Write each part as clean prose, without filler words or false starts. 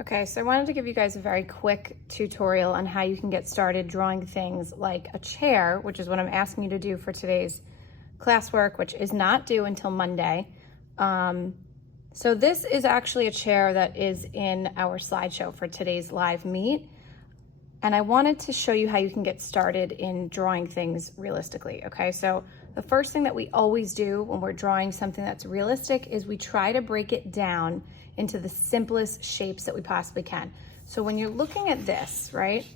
Okay, so I wanted to give you guys a very quick tutorial on how you can get started drawing things like a chair, which is what I'm asking you to do for today's classwork, which is not due until Monday. So this is actually a chair that is in our slideshow for today's live meet. And I wanted to show you how you can get started in drawing things realistically, okay? So the first thing that we always do when we're drawing something that's realistic is we try to break it down into the simplest shapes that we possibly can. So when you're looking at this, right,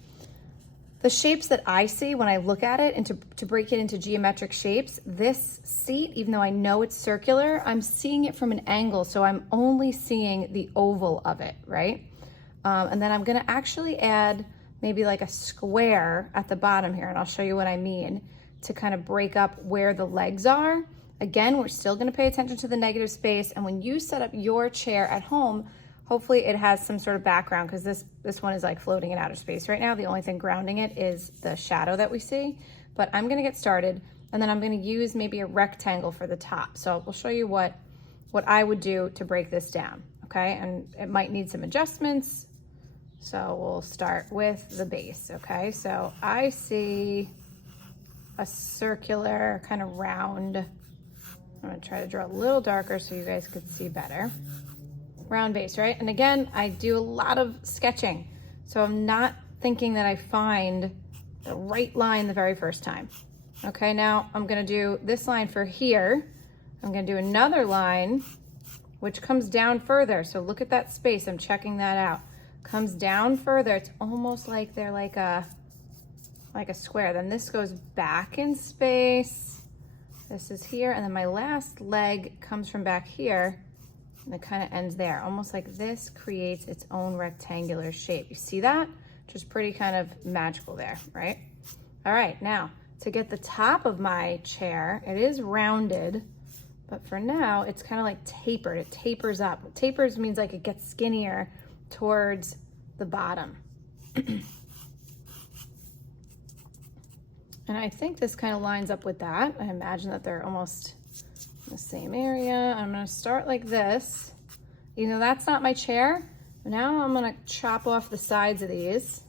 the shapes that I see when I look at it and to break it into geometric shapes, this seat, even though I know it's circular, I'm seeing it from an angle, so I'm only seeing the oval of it, right? And then I'm gonna actually add maybe like a square at the bottom here, and I'll show you what I mean, to kind of break up where the legs are. Again, we're still gonna pay attention to the negative space, and when you set up your chair at home, hopefully it has some sort of background, because this one is like floating in outer space right now. The only thing grounding it is the shadow that we see. But I'm gonna get started, and then I'm gonna use maybe a rectangle for the top. So we'll show you what I would do to break this down, okay? And it might need some adjustments. So we'll start with the base, okay? So I see a circular kind of round. I'm gonna try to draw a little darker so you guys could see better. Round base, right? And again, I do a lot of sketching. So I'm not thinking that I find the right line the very first time. Okay, now I'm gonna do this line for here. I'm gonna do another line, which comes down further. So look at that space, I'm checking that out. Comes down further, it's almost like they're like a square. Then this goes back in space. This is here, and then my last leg comes from back here, and it kind of ends there. Almost like this creates its own rectangular shape. You see that? Which is pretty kind of magical there, right? All right, now, to get the top of my chair, it is rounded, but for now, it's kind of like tapered. It tapers up. Tapers means like it gets skinnier towards the bottom. And I think this kind of lines up with that. I imagine that they're almost in the same area. I'm gonna start like this. You know, that's not my chair. Now I'm gonna chop off the sides of these.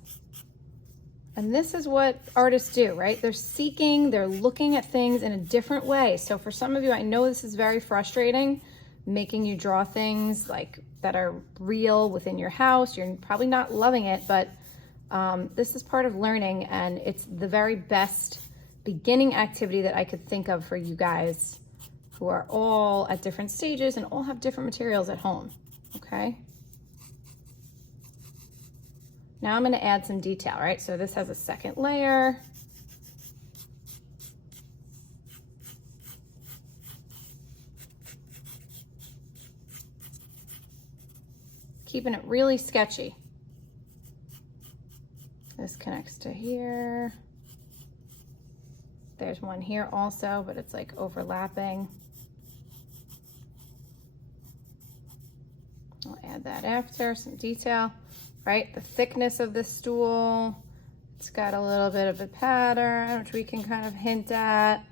And this is what artists do, right? They're looking at things in a different way. So for some of you, I know this is very frustrating, making you draw things like that are real within your house. You're probably not loving it, but this is part of learning, and it's the very best beginning activity that I could think of for you guys who are all at different stages and all have different materials at home, okay? Now I'm gonna add some detail, right? So this has a second layer. Keeping it really sketchy. This connects to here. There's one here also, but it's like overlapping. I'll add that after, some detail, right? The thickness of the stool. It's got a little bit of a pattern, which we can kind of hint at.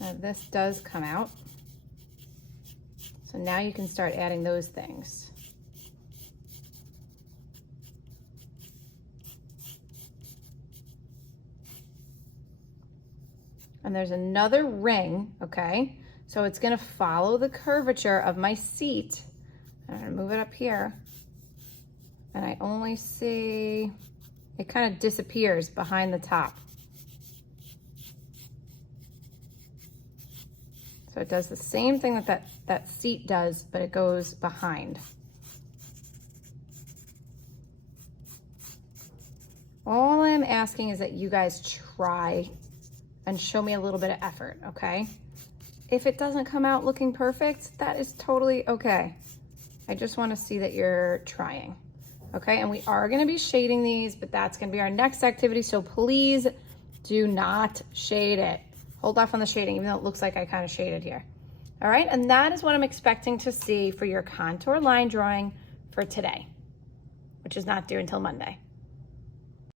Now this does come out. So now you can start adding those things. And there's another ring, okay? So it's gonna follow the curvature of my seat. I'm gonna move it up here. And I only see, it kind of disappears behind the top. So it does the same thing that seat does, but it goes behind. All I'm asking is that you guys try and show me a little bit of effort, okay? If it doesn't come out looking perfect, that is totally okay. I just wanna see that you're trying, okay? And we are gonna be shading these, but that's gonna be our next activity, so please do not shade it. Hold off on the shading, even though it looks like I kind of shaded here. All right, and that is what I'm expecting to see for your contour line drawing for today, which is not due until Monday.